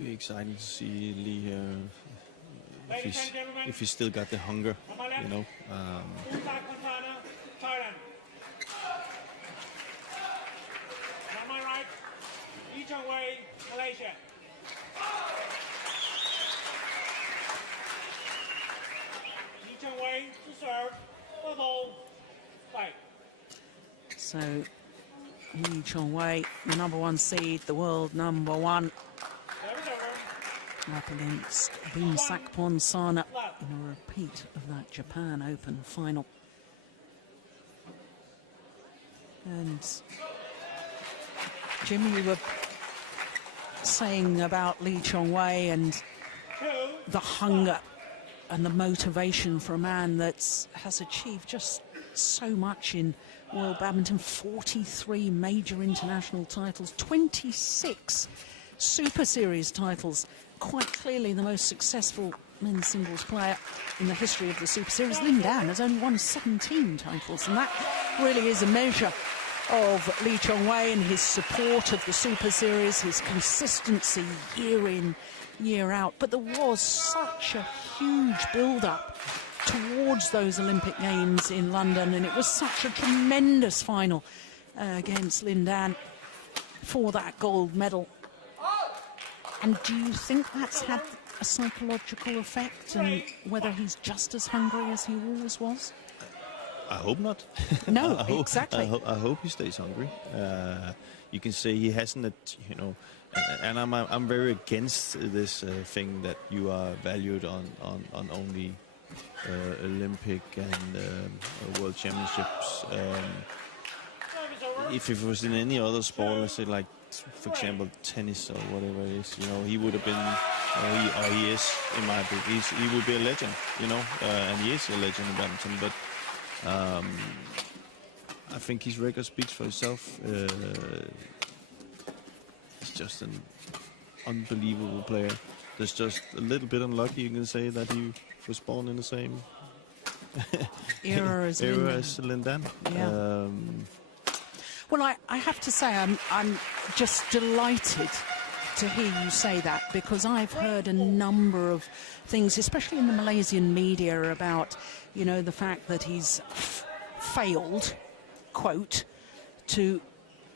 be exciting to see Lee here if he's still got the hunger, you know. Boonsak Ponsana, Thailand. On my right, Chong Wei, Malaysia. Chong Wei to serve, the ball, fight. So, Chong Wei, the #1 seed, the world #1, up against Boonsak Ponsana in a repeat of that Japan Open final. And Jim, you were saying about Lee Chong Wei and the hunger and the motivation for a man that has achieved just so much in world badminton. 43 major international titles, 26 Super Series titles, quite clearly the most successful men's singles player in the history of the Super Series. Lin Dan has only won 17 titles, and that really is a measure of Lee Chong Wei and his support of the Super Series, his consistency year in, year out. But there was such a huge build-up towards those Olympic Games in London, and it was such a tremendous final against Lin Dan for that gold medal. And do you think that's had a psychological effect, and whether he's just as hungry as he always was? I hope not. No, exactly. I hope he stays hungry. You can say he hasn't, you know, and I'm very against this thing that you are valued on only Olympic and World Championships. If it was in any other sport, let's say like, for example, tennis or whatever it is, you know, he would have been, or he is, in my book, he would be a legend, you know, and he is a legend in badminton, but I think his record speaks for itself. He's just an unbelievable player. There's just a little bit unlucky, you can say, that he was born in the same era as Lin Dan. Yeah. Well, I have to say, I'm just delighted to hear you say that, because I've heard a number of things, especially in the Malaysian media, about, you know, the fact that he's failed, quote, to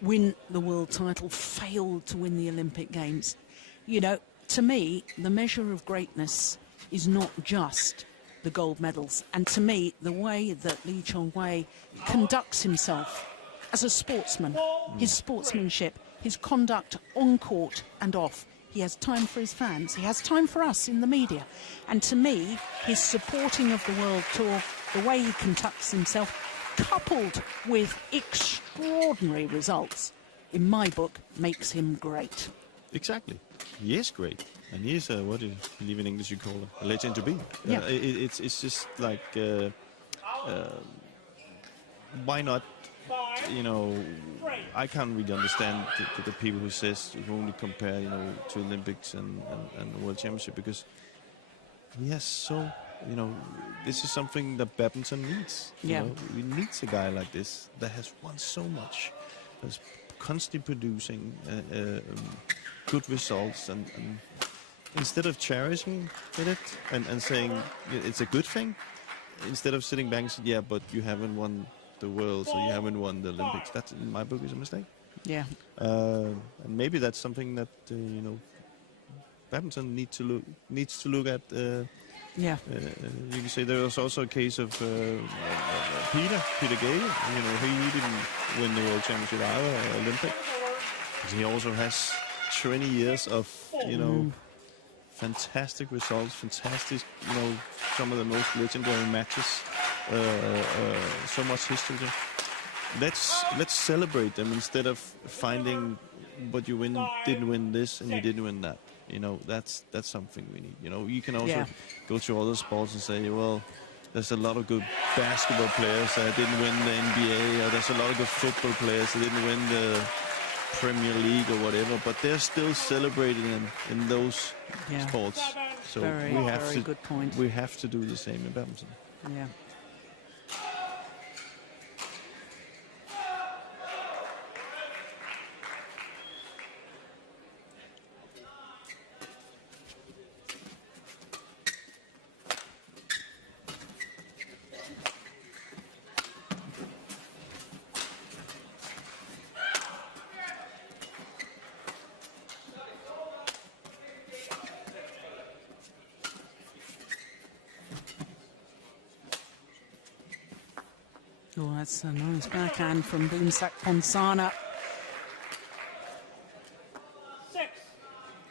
win the world title, failed to win the Olympic Games. You know, to me, the measure of greatness is not just the gold medals. And to me, the way that Lee Chong Wei conducts himself as a sportsman, his sportsmanship, his conduct on court and off. He has time for his fans. He has time for us in the media. And to me, his supporting of the World Tour, the way he conducts himself, coupled with extraordinary results, in my book, makes him great. Exactly. He is great. And he is, what do you believe in English you call it? A legend to be. Yeah. It's just like, why not? You know, I can't really understand the people who says you only compare, you know, to Olympics and World Championship, because he has so, you know, this is something that badminton needs. Yeah. You know? We need a guy like this that has won so much, that's constantly producing good results, and instead of cherishing it and saying it's a good thing, instead of sitting back and saying, yeah, but you haven't won the world, so you haven't won the Olympics. That, in my book, is a mistake. Yeah. And maybe that's something that you know, badminton needs to look at. Yeah. You can say there was also a case of Peter Gay. You know, he didn't win the World Championship either, Olympic. He also has 20 years of, you know, fantastic results, fantastic, you know, some of the most legendary matches. So much history. Let's celebrate them instead of finding, but you didn't win this and you didn't win that. You know, that's something we need. You know, you can also go to other sports and say, well, there's a lot of good basketball players that didn't win the NBA, or there's a lot of good football players that didn't win the Premier League or whatever, but they're still celebrated in those sports. So very good point. We have to do the same in badminton. Yeah. Oh, that's a nice backhand from Boonsak Ponsana. 6,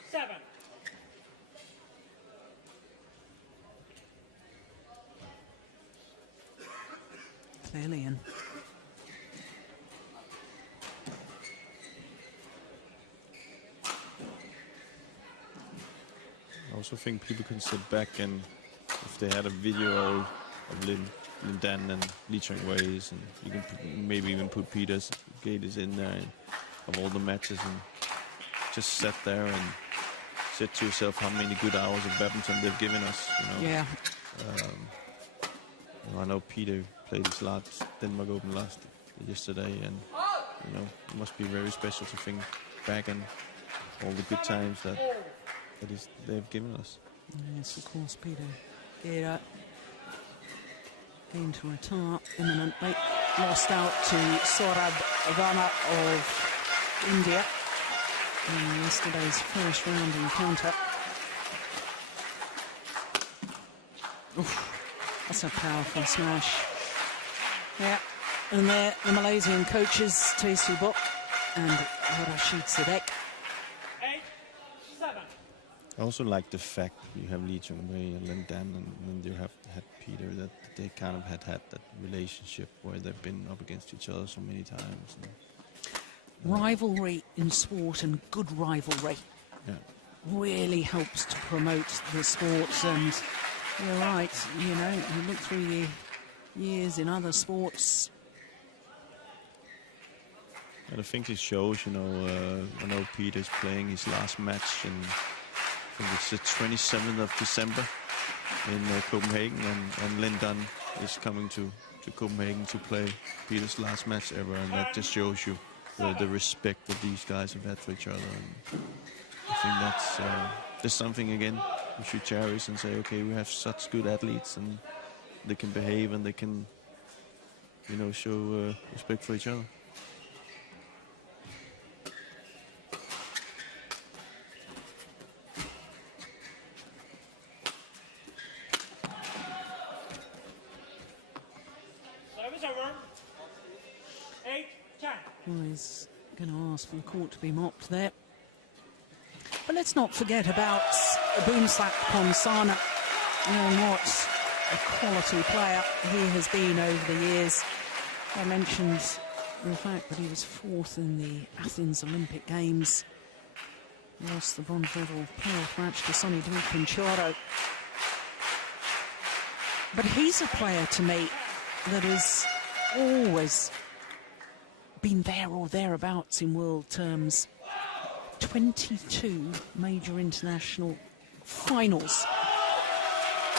7. Clearly in. I also think people can sit back and if they had a video of Lin Dan and Lee Chong Wei's, and you can maybe even put Peter's Gators in there of all the matches and just sit there and say to yourself how many good hours of badminton they've given us. You know? Yeah. I know Peter played his last Denmark Open yesterday, and you know it must be very special to think back on all the good times that they've given us. Yes, of course, Peter Gator game to retire imminently. Lost out to Saurabh Rana of India in yesterday's first round encounter. Oof, that's a powerful smash. Yeah, and there the Malaysian coaches, Tay Subok and Rashid Sadek. 8, 7. I also like the fact you have Lee Chong Wei and Lin Dan, and then you have had Peter, that they kind of had that relationship where they've been up against each other so many times. And, rivalry in sport, and good rivalry, really helps to promote the sports. And you're right, you know, you look through the years in other sports. And I think it shows, you know, I know Peter's playing his last match, and I think it's the 27th of December in Copenhagen, and Lin Dan is coming to Copenhagen to play Peter's last match ever, and that just shows you the respect that these guys have had for each other. And I think that's something, again, we should cherish and say, okay, we have such good athletes, and they can behave and they can, you know, show respect for each other. Service over. 8, 10. Well, he's going to ask for the court to be mopped there. But let's not forget about Boonsak Ponsana, and what a quality player he has been over the years. I mentioned the fact that he was 4th in the Athens Olympic Games. Lost the bronze medal playoff match to Sonny Pinchoro. But he's a player to me that has always been there or thereabouts in world terms. 22 major international finals.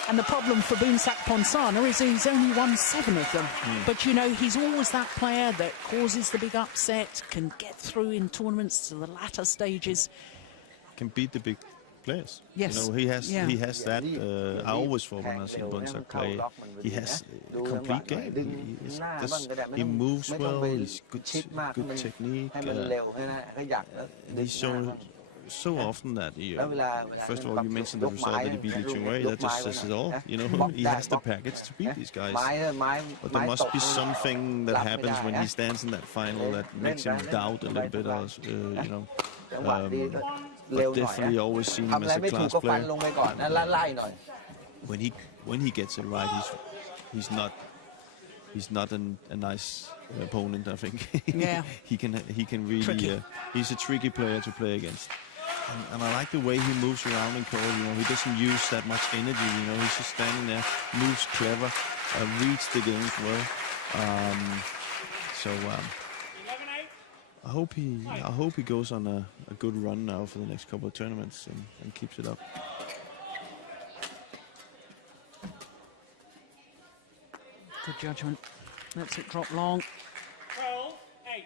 And the problem for Boonsak Ponsana is he's only won 7 of them. But, you know, he's always that player that causes the big upset, can get through in tournaments to the latter stages. Can beat the big players. Yes. You know, he has that. I always thought when I see Boonsak play, he has a complete game. He moves well, he's good technique. He's shown so often that first of all, you mentioned the result that he beat Lee Chong Wei. That just says it all. You know, he has the package to beat these guys. But there must be something that happens when he stands in that final that makes him doubt a little bit. You know, but definitely always seen him as a class player. When he gets it right, he's not a nice opponent. I think. Yeah. he can really. He's a tricky player to play against. And I like the way he moves around in court. You know, he doesn't use that much energy. You know, he's just standing there, moves clever, reads the games well. I hope he goes on a good run now for the next couple of tournaments and keeps it up. Good judgment. Lets it drop long. 12, 8.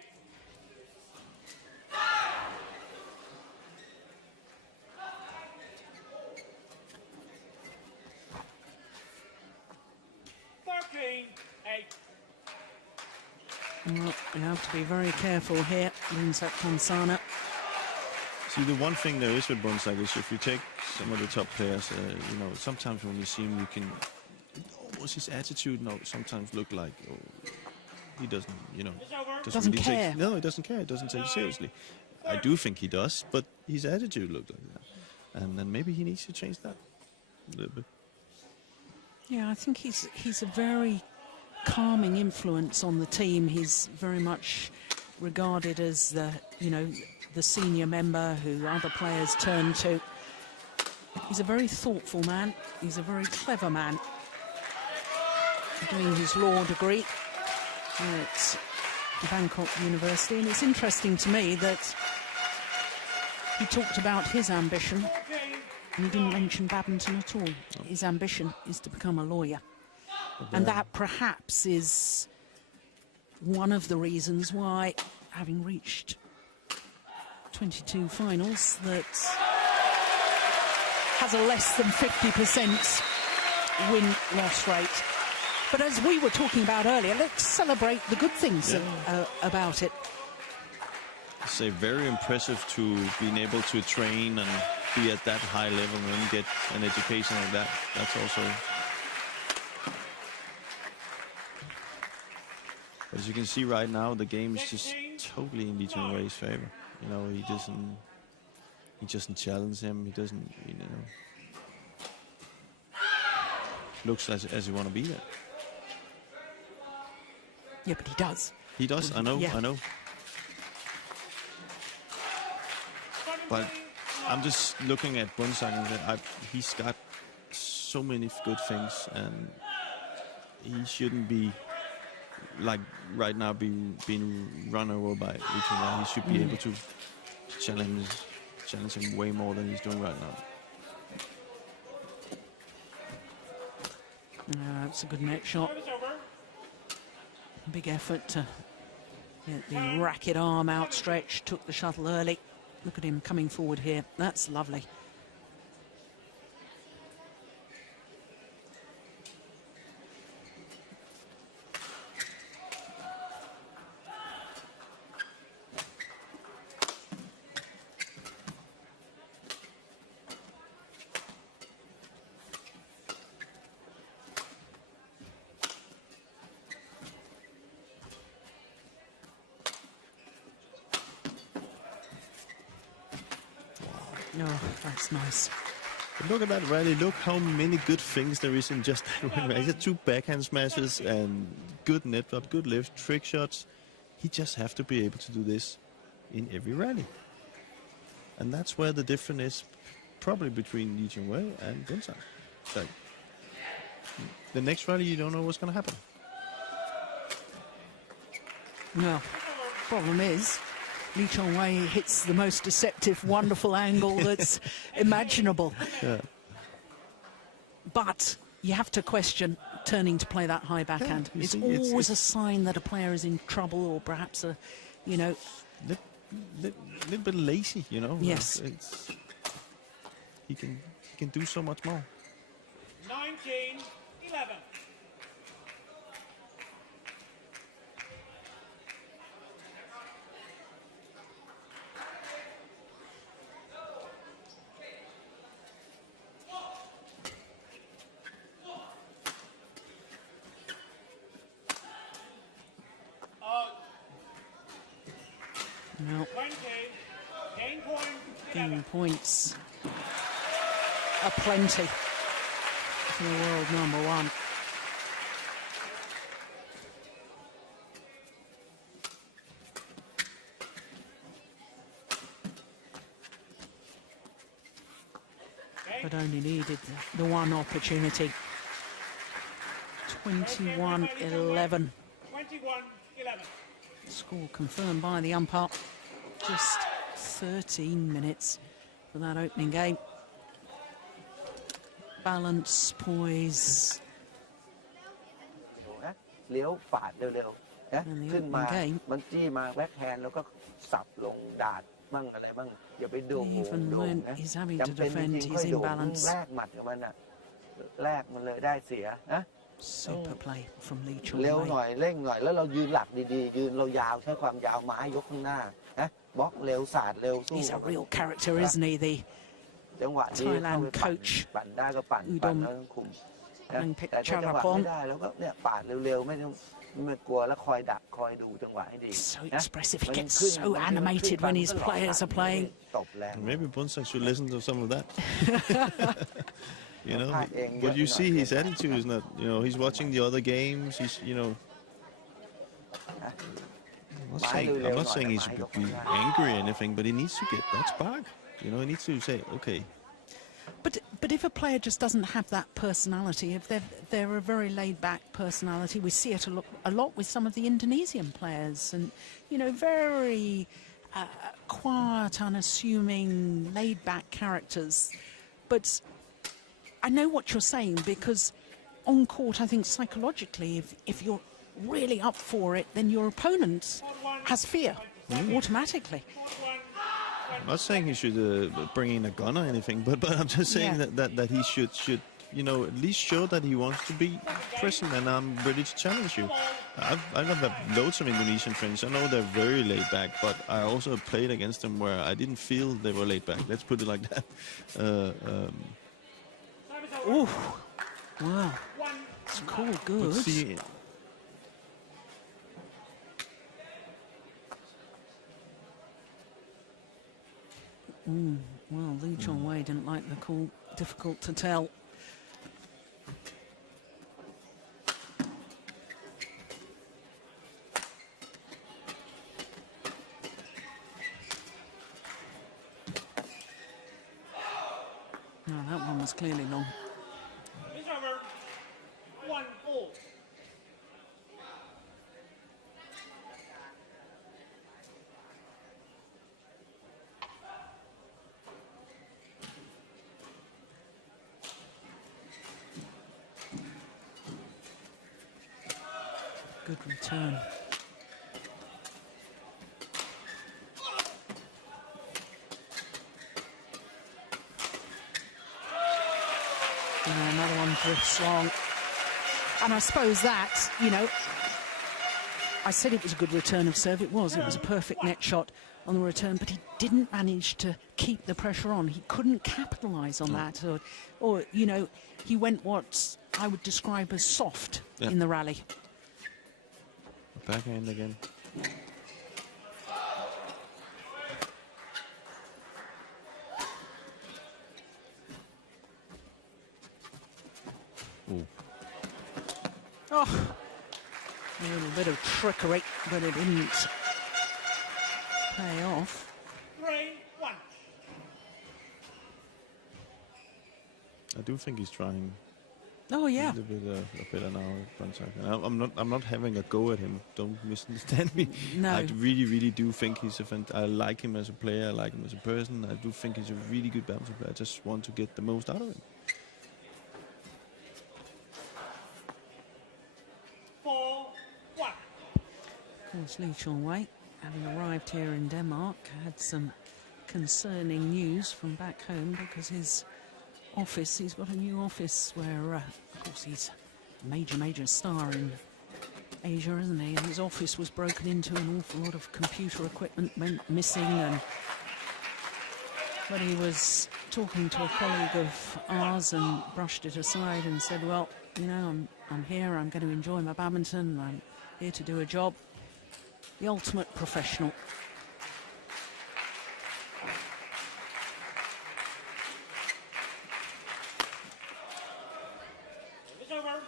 Well, you have to be very careful here, Boonsak Ponsana. See, the one thing there is with Boonsak is if you take some of the top players, you know, sometimes when you see him, you can almost his attitude sometimes look like he doesn't, you know, Doesn't really care. no, he doesn't care. He doesn't take it seriously. I do think he does, but his attitude looked like that, and then maybe he needs to change that a little bit. Yeah, I think he's a very calming influence on the team. He's very much regarded as the, you know, the senior member who other players turn to. He's a very thoughtful man. He's a very clever man. Doing his law degree at Bangkok University, and it's interesting to me that he talked about his ambition and he didn't mention badminton at all. His ambition is to become a lawyer, and that perhaps is one of the reasons why, having reached 22 finals, that has a less than 50% win-loss rate. But as we were talking about earlier, let's celebrate the good things about it. It's very impressive to being able to train and be at that high level and get an education like that. That's also. As you can see right now, the game is just totally in Lee Chong Wei's favor. You know, he doesn't challenge him. He doesn't, you know, looks as you want to be there. Yeah, but he does. He does. I know. Yeah. I know. But I'm just looking at Boonsak and he's got so many good things, and he shouldn't be like right now being run over by Lee Chong Wei. He should be able to challenge him way more than he's doing right now. That's a good net shot. Big effort to get the racket arm outstretched, took the shuttle early. Look at him coming forward here. That's lovely. Oh, that's nice. But look at that rally. Look how many good things there is in just that one rally. 2 backhand smashes and good net drop, good lift, trick shots. He just have to be able to do this in every rally. And that's where the difference is probably between Lee Chong Wei and Boonsak. Like, the next rally, you don't know what's going to happen. No, problem is, Lee Chong Wei hits the most deceptive, wonderful angle that's imaginable. Yeah. But you have to question turning to play that high backhand. Yeah, it's see, always a sign that a player is in trouble, or perhaps a, you know... Little bit lazy, you know. Yes. He can do so much more. 19-11. No. 20. Game point. Game points are plenty for the world number one. But only needed the one opportunity. 21-11. 21-11. Score confirmed by the umpire. Just 13 minutes for that opening game. Balance, poise. เลี้ยวฝาดเร็วๆนะขึ้นมามันจี้มาแบ็คแฮนด์แล้วก็สับลงดาดมั่งอะไรมั่งอย่าไปโดนโดนนะจำเป็นจริงๆค่อยโดนแลกหมัดกับมันอ่ะแลกมันเลยได้เสียนะ Super play from Lee Chong เร็ว Wei. หน่อยเร่งหน่อยแล้วเรายืนหลักดีๆยืนเรายาวใช้ความยาวไม้ยกข้างหน้านะบล็อกเร็วสาดเร็วสู้ He's a real character, isn't he? The จังหวะดีเข้าไปปั่นได้ก็ปั่นแล้วคุมแต่จังหวะไม่ได้แล้วก็เนี่ยปาดเร็วๆไม่ต้อง ไม่กลัวแล้วคอยดักคอยดูจังหวะให้ดี So expressive. He gets so animated when his players are playing. ตบแรง Maybe Boonsak should listen to some of that. You know, but you see his attitude is not, you know, he's watching the other games, he's, you know, I'm not saying he should be angry or anything, but he needs to get that spark. You know, he needs to say, okay. But if a player just doesn't have that personality, if they're a very laid-back personality, we see it a lot with some of the Indonesian players, and you know, very quiet, unassuming, laid-back characters. But I know what you're saying, because on court, I think psychologically, if you're really up for it, then your opponent has fear automatically. I'm not saying he should bring in a gun or anything, but I'm just saying that he should, you know, at least show that he wants to be present, and I'm ready to challenge you. I have loads of Indonesian friends. I know they're very laid back, but I also played against them where I didn't feel they were laid back. Let's put it like that. Ooh, wow, it's cool, good. See, Well, Chong Wei didn't like the call. Difficult to tell. No, that one was clearly long. It's over. 1-4. Good return. Another one drifts long. And I suppose that, you know, I said it was a good return of serve. It was a perfect net shot on the return, but he didn't manage to keep the pressure on. He couldn't capitalize on that. Or, you know, he went what I would describe as soft in the rally. Backhand again. Ooh. Oh, a little bit of trickery, but it didn't pay off. 3-1. I do think he's trying. Oh yeah. A little bit better now, Boonsak. I'm not having a go at him. Don't misunderstand me. No. I really do think he's I like him as a player. I like him as a person. I do think he's a really good badminton player. I just want to get the most out of him. 4-1. Of course, Chong Wei, having arrived here in Denmark, had some concerning news from back home, because he's got a new office where, of course, he's a major star in Asia, isn't he? And his office was broken into, an awful lot of computer equipment went missing, and but he was talking to a colleague of ours and brushed it aside and said, well, you know, I'm here, I'm going to enjoy my badminton, I'm here to do a job. The ultimate professional. It's over.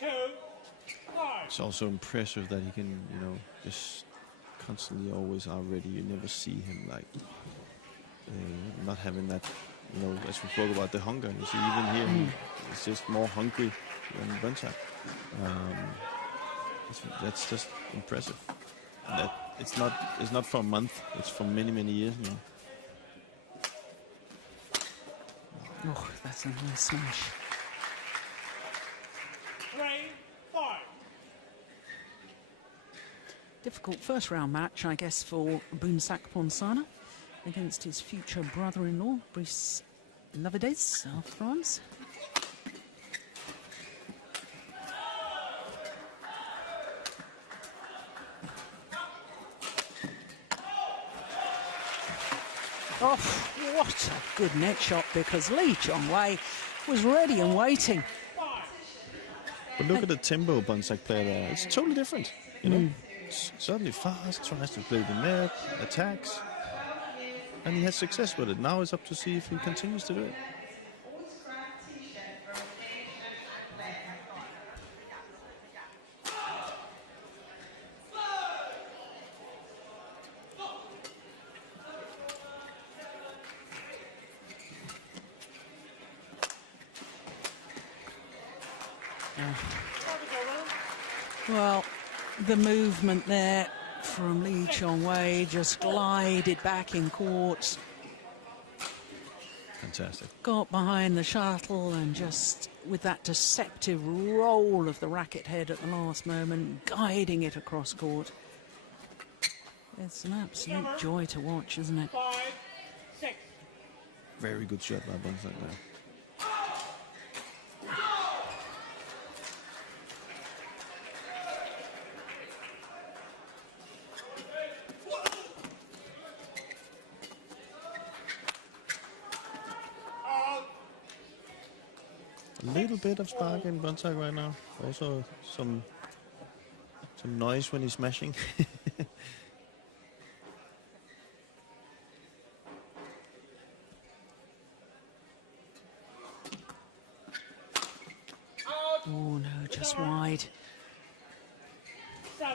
2-5. It's also impressive that he can, you know, just constantly always are ready. You never see him like not having that, you know, as we spoke about the hunger. You see, even here, he's just more hungry than Boonsak. That's just impressive. That it's not for a month. It's for many years now. Oh, that's a nice smash. 3-5. Difficult first round match, I guess, for Boonsak Ponsana against his future brother-in-law, Brice Lavedez of France. Oh, what a good net shot, because Chong Wei was ready and waiting. But look at the tempo Boonsak player there. It's totally different, you know. It's suddenly fast, tries to play the net, attacks. And he has success with it. Now it's up to see if he continues to do it. Well, the movement there from Chong Wei just glided back in court. Fantastic. Got behind the shuttle and just with that deceptive roll of the racket head at the last moment, guiding it across court. It's an absolute joy to watch, isn't it? 5-6. Very good shot by Boonsak there. A little bit of spark in Boonsak right now. Also some noise when he's smashing. Oh no, just wide. 7-6.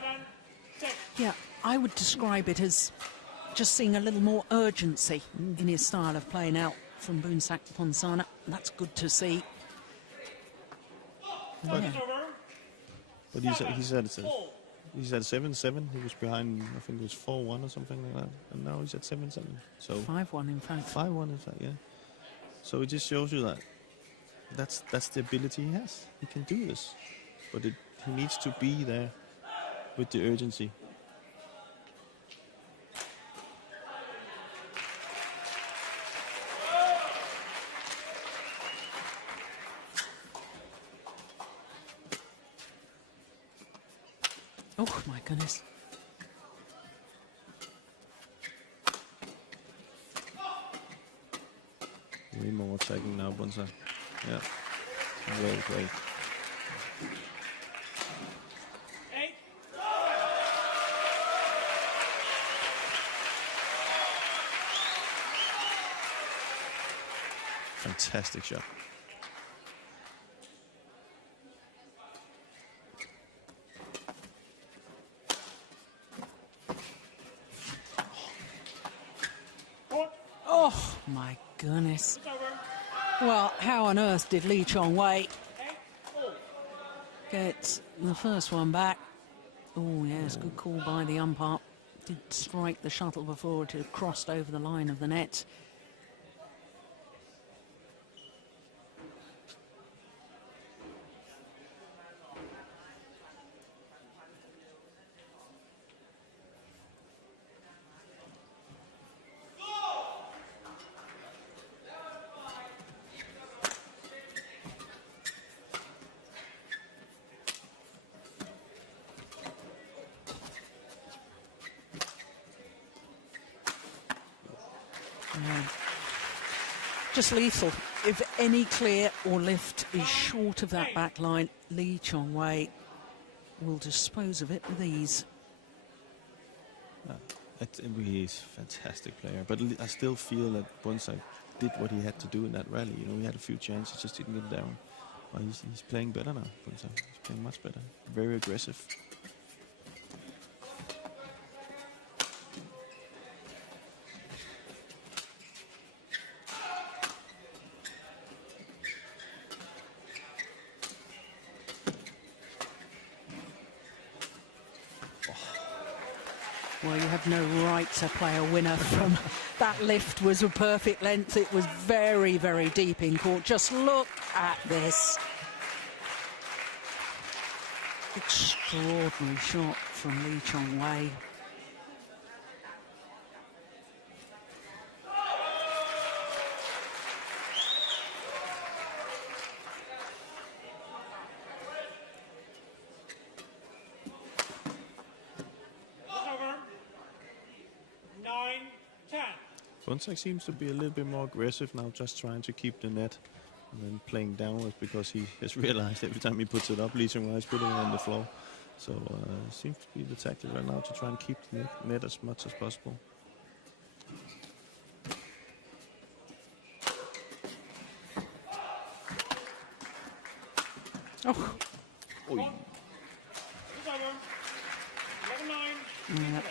Yeah, I would describe it as just seeing a little more urgency in his style of play now from Boonsak Ponsana. That's good to see. But, Yeah. but he's at 7-7. He was behind, I think it was 4-1 or something like that. And now he's at 7-7. So 5-1 in fact. 5-1 in fact, yeah. So it just shows you that that's the ability he has. He can do this. But he needs to be there with the urgency. Oh my goodness. Way more attacking now, Boonsak. Yeah. Very great. 8. Fantastic shot. Oh my goodness. Well, how on earth did Chong Wei get the first one back? Oh yes, good call by the umpire. Did strike the shuttle before it had crossed over the line of the net. Just lethal. If any clear or lift is short of that back line, Chong Wei will dispose of it with ease. He is a fantastic player, but I still feel that Boonsak did what he had to do in that rally. You know, he had a few chances, just didn't get down. But he's playing better now, Boonsak. He's playing much better. Very aggressive. Well, you have no right to play a winner from that lift. Was a perfect length. It was very, very deep in court. Just look at this. Extraordinary shot from Chong Wei. Boonsak seems to be a little bit more aggressive now, just trying to keep the net And then playing downwards because he has realized every time he puts it up, Lee Chong Wei is putting it on the floor. So seems to be the tactic right now to try and keep the net as much as possible. Oh. Oi. Yeah.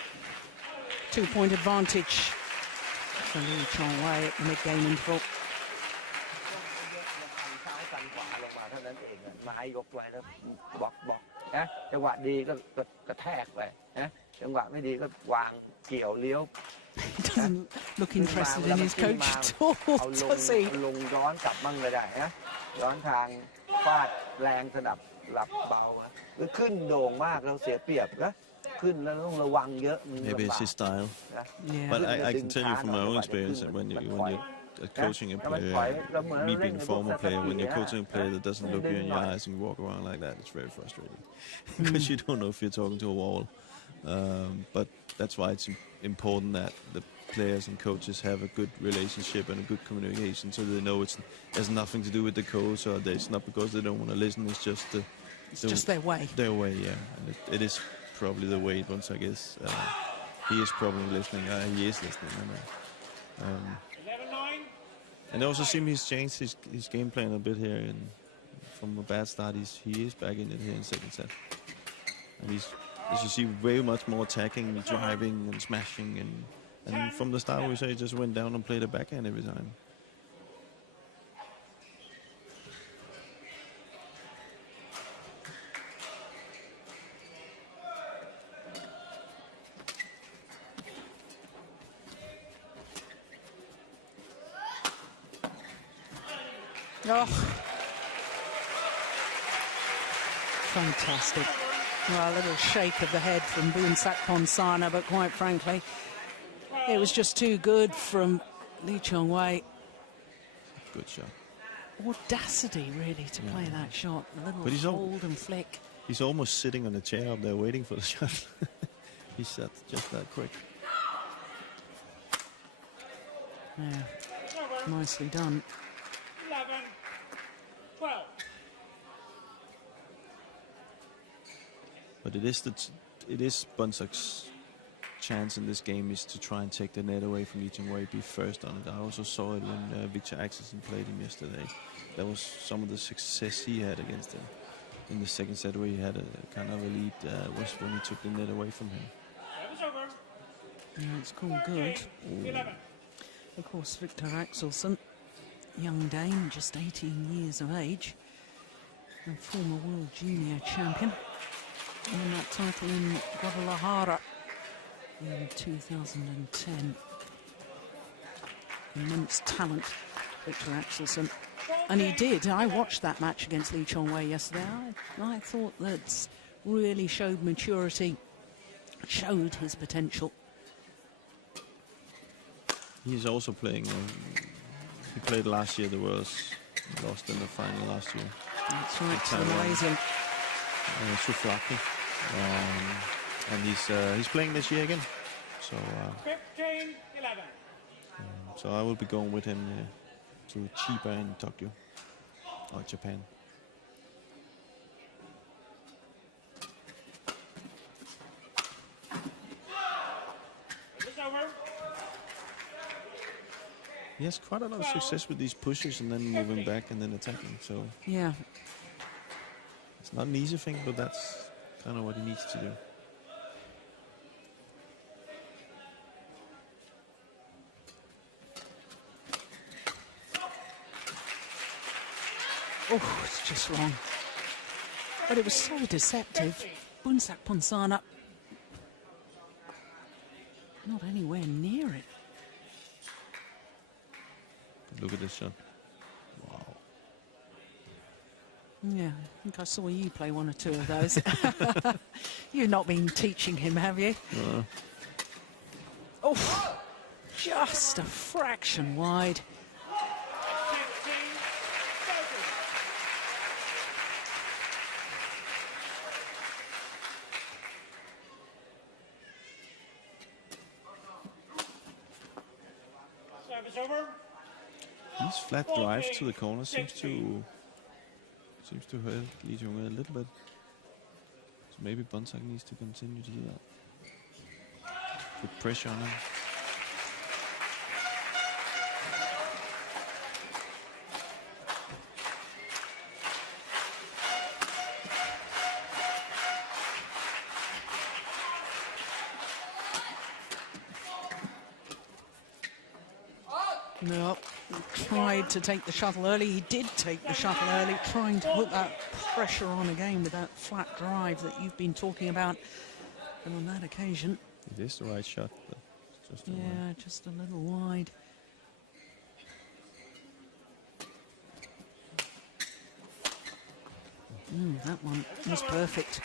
2-point advantage for Lee Chong Wei at the mid-game interval. ซ้ายกันขวาลงมาเท่านั้นเองไม้ยกไว้แล้วบอกนะจังหวะดีก็กระแทกไปนะจังหวะไม่ดีก็วางเกี่ยวเลี้ยว He doesn't look interested in his coach at all, เอาลง does he? ลงย้อนกลับมั่งเลยได้นะย้อนทางฟาดแรงสนับหลับเบาหรือขึ้นโด่งมากเราเสียเปรียบนะขึ้นแล้วต้องระวังเยอะ Maybe it's his style. Yeah. But I can tell you from my own experience that when you're coaching a player, me being a former player, when you're coaching a player that doesn't look you in your eyes and walk around like that, it's very frustrating because you don't know if you're talking to a wall. But that's why it's important that the players and coaches have a good relationship and a good communication, so they know it has nothing to do with the coach, or it's not because they don't want to listen. It's just just their way. Their way, yeah. And it is probably the way Boonsak is. He is probably listening. He is listening. And I also seem he's changed his game plan a bit here. And from a bad start, he is back in it here in second set. And he's, as you see, way much more attacking, driving, and smashing. And from the start, we say he just went down and played a backhand every time. Oh, fantastic. Well, a little shake of the head from Boonsak Ponsana, but quite frankly, it was just too good from Lee Chong Wei. Good shot. Audacity, really, to play that shot. A little hold and flick. He's almost sitting on a chair up there waiting for the shot. He shot just that quick. Yeah, nicely done. 11-12. But it is Boonsak's chance in this game is to try and take the net away from Lee Chong Wei, be first on it. I also saw it when Victor Axelsen played him yesterday. That was some of the success he had against him in the second set, where he had a kind of a lead, was when he took the net away from him. Yeah, it's called good. Of course, Victor Axelsen, young Dane, just 18 years of age, and former world junior champion. Won that title in Guadalajara in 2010. Immense talent, Victor Axelsen. And he did. I watched that match against Lee Chong Wei yesterday. I thought that really showed maturity, showed his potential. He's also playing. He played last year. The Worlds lost in the final last year. That's right, to the Malaysian. Souflaki. And he's playing this year again. So 15-11. So I will be going with him to Chiba in Tokyo or Japan. It's over. He has quite a lot of success with these pushes and then moving back and then attacking. So yeah, it's not an easy thing, but that's kind of what he needs to do. oh, it's just wrong. But it was so deceptive. Boonsak Ponsana, not anywhere near it. Look at this shot. Wow. Yeah, I think I saw you play one or two of those. You've not been teaching him, have you? No. Oh, just a fraction wide. Service over. These flat drives to the corner seems to hurt Lee Chong Wei a little bit. So maybe Boonsak needs to continue to do that. Put pressure on him. No, he tried to take the shuttle early. He did take the shuttle early, trying to put that pressure on again with that flat drive that you've been talking about. And on that occasion, it is the right shot, but just just a little wide. That one was perfect.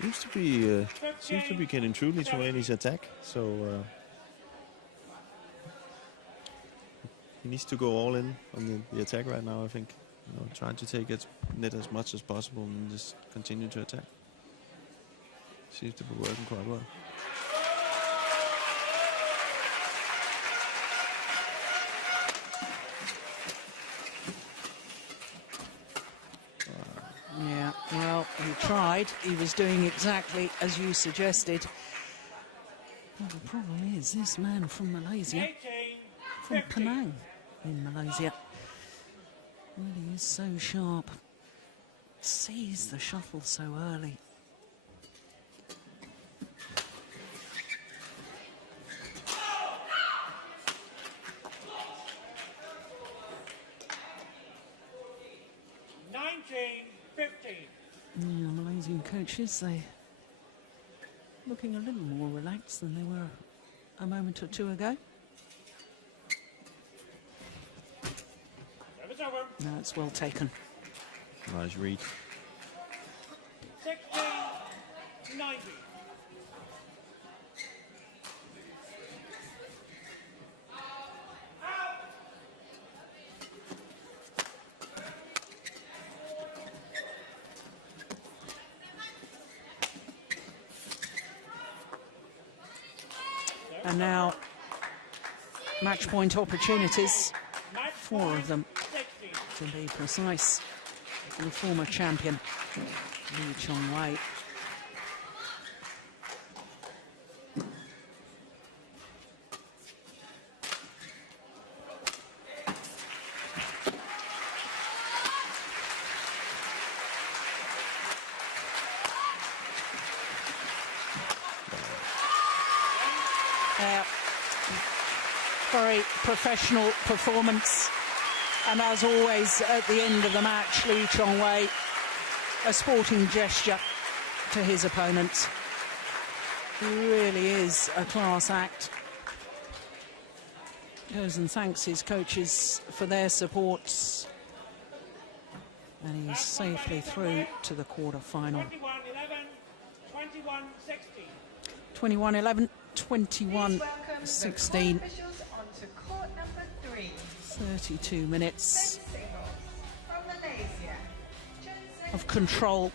Seems to be getting truly to his attack. So he needs to go all in on the attack right now. I think, trying to take it net as much as possible and just continue to attack. Seems to be working quite well. Yeah, well, he tried. He was doing exactly as you suggested. Well, the problem is this man from Malaysia, from Penang in Malaysia, really is so sharp. Sees the shuttle so early. Yeah, Malaysian coaches, they looking a little more relaxed than they were a moment or two ago. No, it's well taken. Nice read. 16-90. And now, match point opportunities, 4 of them, to be precise, for the former champion, Lee Chong Wei. Very professional performance, and as always at the end of the match, Lee Chong Wei, a sporting gesture to his opponents. He really is a class act. Goes and thanks his coaches for their supports, and he's safely through to the quarter-final. 21-11, 21-16. 32 minutes of control,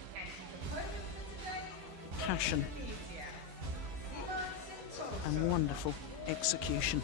passion, and wonderful execution.